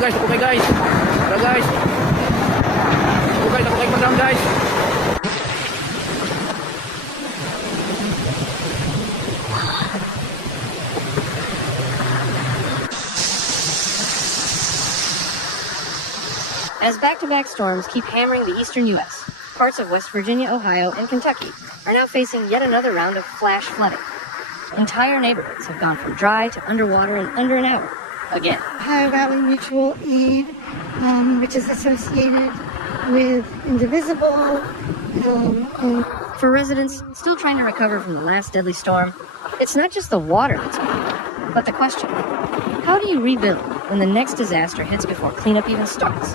guys, ako kayo guys. Tara guys. Ako kayo mag-down guys. As back-to-back storms keep hammering the eastern U.S., parts of West Virginia, Ohio, and Kentucky are now facing yet another round of flash flooding. Entire neighborhoods have gone from dry to underwater in under an hour. Again. Ohio Valley Mutual Aid, which is associated with Indivisible. And for residents still trying to recover from the last deadly storm, it's not just the water that's moving, but the question, how do you rebuild when the next disaster hits before cleanup even starts?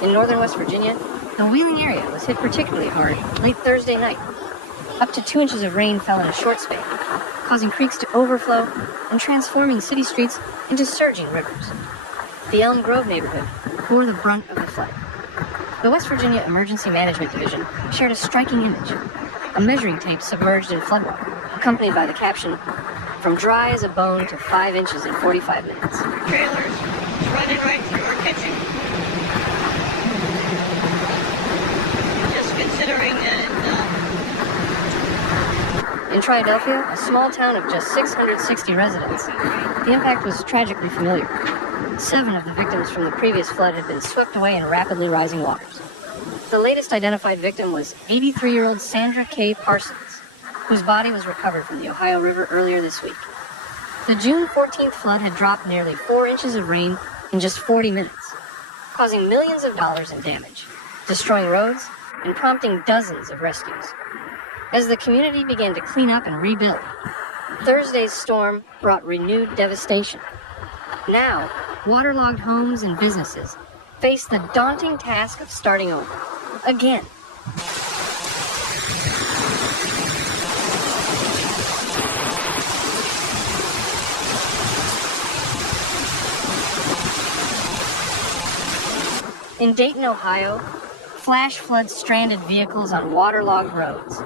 In northern West Virginia, the Wheeling area was hit particularly hard late Thursday night. Up to 2 inches of rain fell in a short span, causing creeks to overflow and transforming city streets into surging rivers. The Elm Grove neighborhood bore the brunt of the flood. The West Virginia Emergency Management Division shared a striking image, a measuring tape submerged in floodwater, accompanied by the caption, "From dry as a bone to 5 inches in 45 minutes. Trailers running right through our kitchen. Just considering that In Triadelphia, a small town of just 660 residents, the impact was tragically familiar. 7 of the victims from the previous flood had been swept away in rapidly rising waters. The latest identified victim was 83-year-old Sandra K. Parsons, whose body was recovered from the Ohio River earlier this week. The June 14th flood had dropped nearly 4 inches of rain in just 40 minutes, causing millions of dollars in damage, destroying roads, and prompting dozens of rescues. As the community began to clean up and rebuild, Thursday's storm brought renewed devastation. Now, waterlogged homes and businesses face the daunting task of starting over, again. In Dayton, Ohio, flash floods stranded vehicles on waterlogged roads.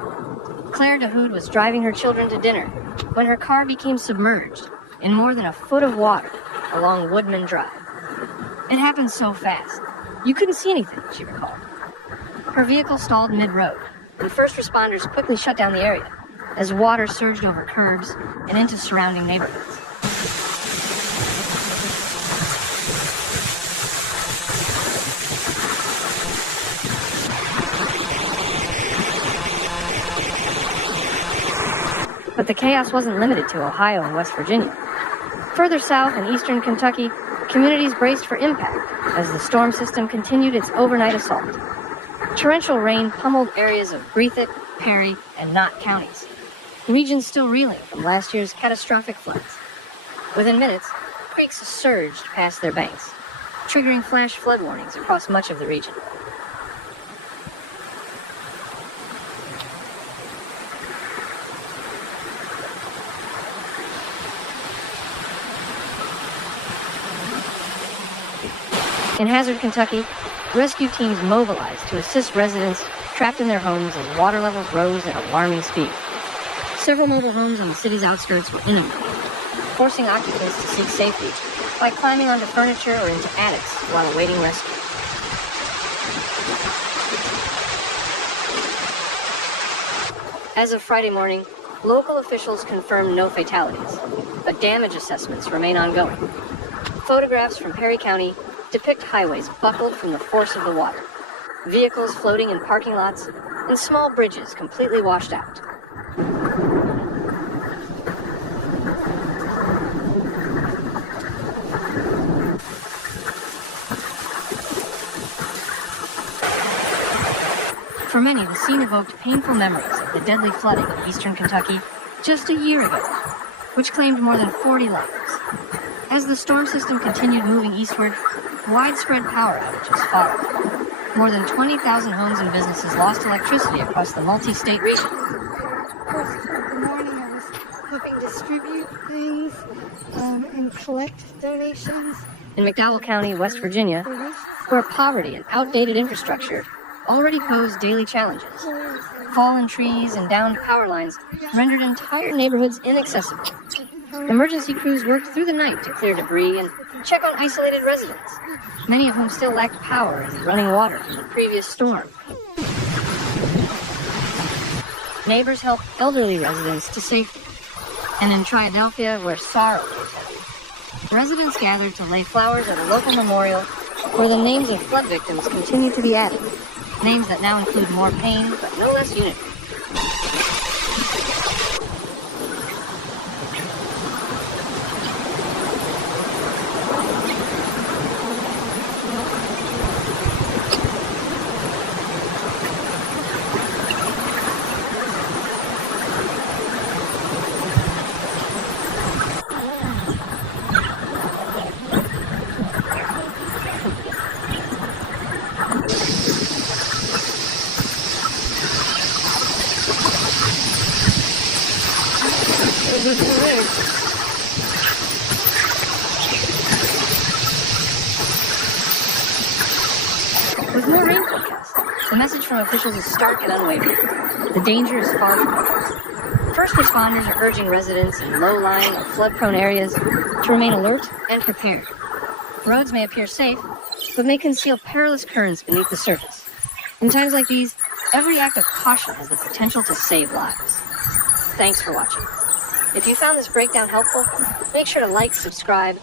Claire DeHood was driving her children to dinner when her car became submerged in more than a foot of water along Woodman Drive. It happened so fast, you couldn't see anything, she recalled. Her vehicle stalled mid-road, and first responders quickly shut down the area as water surged over curbs and into surrounding neighborhoods. But the chaos wasn't limited to Ohio and West Virginia. Further south in eastern Kentucky, communities braced for impact as the storm system continued its overnight assault. Torrential rain pummeled areas of Breathitt, Perry, and Knott counties, regions still reeling from last year's catastrophic floods. Within minutes, creeks surged past their banks, triggering flash flood warnings across much of the region. In Hazard, Kentucky, rescue teams mobilized to assist residents trapped in their homes as water levels rose at alarming speed. Several mobile homes on the city's outskirts were inundated, forcing occupants to seek safety by climbing onto furniture or into attics while awaiting rescue. As of Friday morning, local officials confirmed no fatalities, but damage assessments remain ongoing. Photographs from Perry County depict highways buckled from the force of the water, vehicles floating in parking lots, and small bridges completely washed out. For many, the scene evoked painful memories of the deadly flooding in eastern Kentucky just a year ago, which claimed more than 40 lives. As the storm system continued moving eastward, widespread power outages followed. More than 20,000 homes and businesses lost electricity across the multi-state region. First of the morning, I was helping distribute things and collect donations. In McDowell County, West Virginia, where poverty and outdated infrastructure already pose daily challenges, Fallen trees and downed power lines rendered entire neighborhoods inaccessible. Emergency crews worked through the night to clear debris and check on isolated residents, many of whom still lacked power and running water from the previous storm. Neighbors helped elderly residents to safety. And in Triadelphia, where sorrow was heavy, residents gathered to lay flowers at a local memorial where the names of flood victims continue to be added. Names that now include more pain, but no less unity. With more rain forecasts, the message from officials is stark and unwavering. The danger is far from over. First responders are urging residents in low-lying or flood-prone areas to remain alert and prepared. Roads may appear safe, but may conceal perilous currents beneath the surface. In times like these, every act of caution has the potential to save lives. Thanks for watching. If you found this breakdown helpful, make sure to like, subscribe,